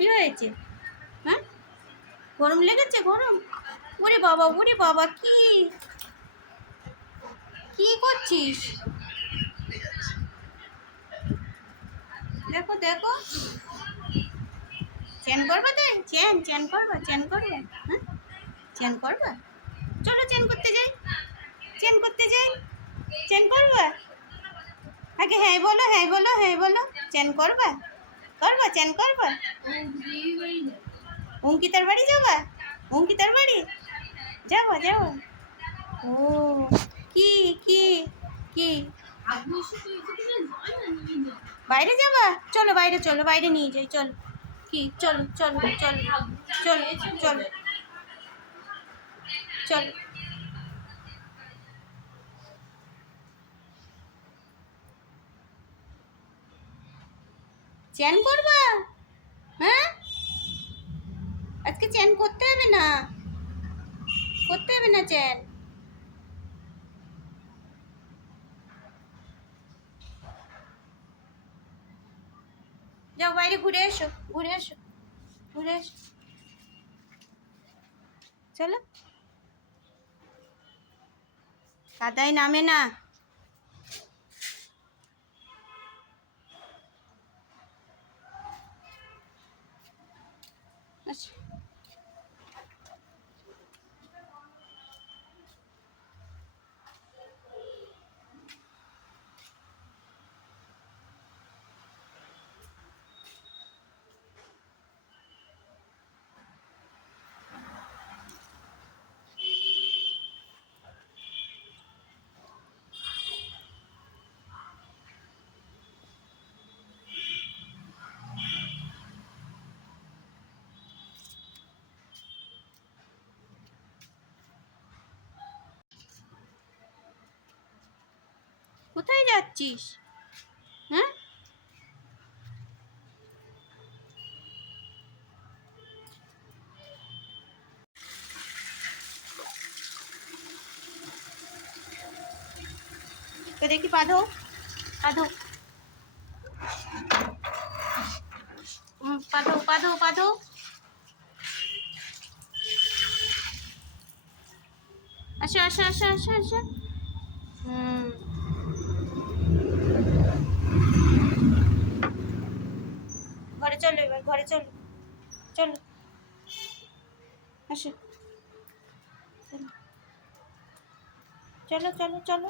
কি হয়েছে? হ্যাঁ, গরম লেগেছে? গরম? ওরে বাবা, ওরে বাবা, কি কি করছিস? দেখো দেখো, চেন করবা তুই? চেন করবা? চেন করবা? হ্যাঁ, চেন করবা? চলো চেন করতে যাই, চেন করতে যাই। চেন করবা? আগে হ্যাঁ বলো, হ্যাঁ বলো, হ্যাঁ বলো। চেন করবা? করবা? চেন করবা? অঙ্কিতার বাড়ি যাবা? অঙ্কিতার বাড়ি যাবা? যাবা? ও, কি কি কি বাইরে যাবা? চলো বাইরে, চলো বাইরে নিয়ে যাই, চলো। কি? চলো চলো চলো চলো চলো চলো। চেন করবা? হ্যাঁ, আজকে চেন করতে হবে না, করতে হবে না চেন। যাও বাইরে ঘুরে এসো, ঘুরে এসো, ঘুরে এসো, চলো। কাদায় নামে না। আচ্ছা, কোথায় যাচ্ছিস? হ্যাঁ, তো দেখি পাধো, পাধো, পাধো, পাধো, পাধো। আসো আসো আসো আসো আসো। হুম, ঘরে চলো, এবার ঘরে চলো, চলো, আসো, চলো চলো চলো চলো।